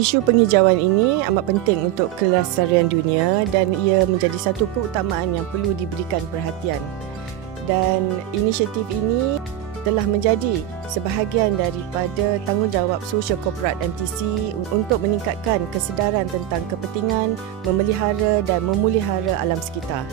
Isu penghijauan ini amat penting untuk kelestarian dunia dan ia menjadi satu keutamaan yang perlu diberikan perhatian. Dan inisiatif ini telah menjadi sebahagian daripada tanggungjawab sosial korporat MTC untuk meningkatkan kesedaran tentang kepentingan memelihara dan memulihara alam sekitar.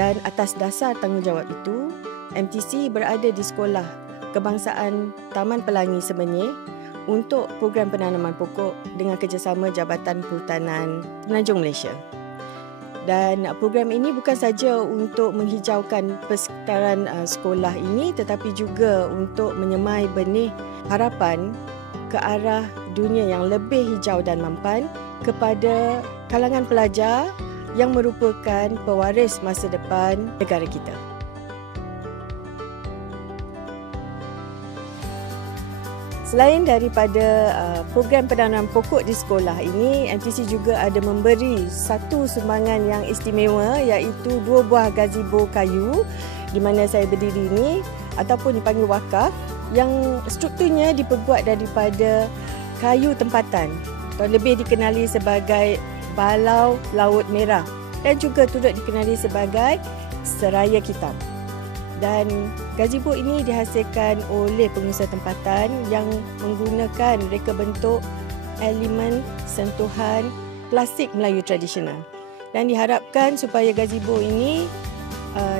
Dan atas dasar tanggungjawab itu, MTC berada di Sekolah Kebangsaan Taman Pelangi Semenyih untuk program penanaman pokok dengan kerjasama Jabatan Perhutanan Penajong Malaysia. Dan program ini bukan saja untuk menghijaukan persekitaran sekolah ini tetapi juga untuk menyemai benih harapan ke arah dunia yang lebih hijau dan mampan kepada kalangan pelajar yang merupakan pewaris masa depan negara kita. Selain daripada program penanaman pokok di sekolah ini, MTC juga ada memberi satu sumbangan yang istimewa iaitu 2 buah gazebo kayu di mana saya berdiri ini ataupun dipanggil wakaf yang strukturnya diperbuat daripada kayu tempatan atau lebih dikenali sebagai balau laut merah dan juga turut dikenali sebagai seraya hitam. Dan gazebo ini dihasilkan oleh pengusaha tempatan yang menggunakan reka bentuk elemen sentuhan plastik Melayu tradisional. Dan diharapkan supaya gazebo ini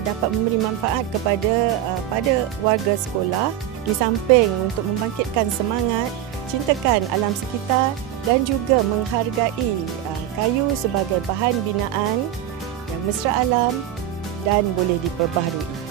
dapat memberi manfaat kepada pada warga sekolah di samping untuk membangkitkan semangat, cintakan alam sekitar dan juga menghargai kayu sebagai bahan binaan yang mesra alam dan boleh diperbaharui.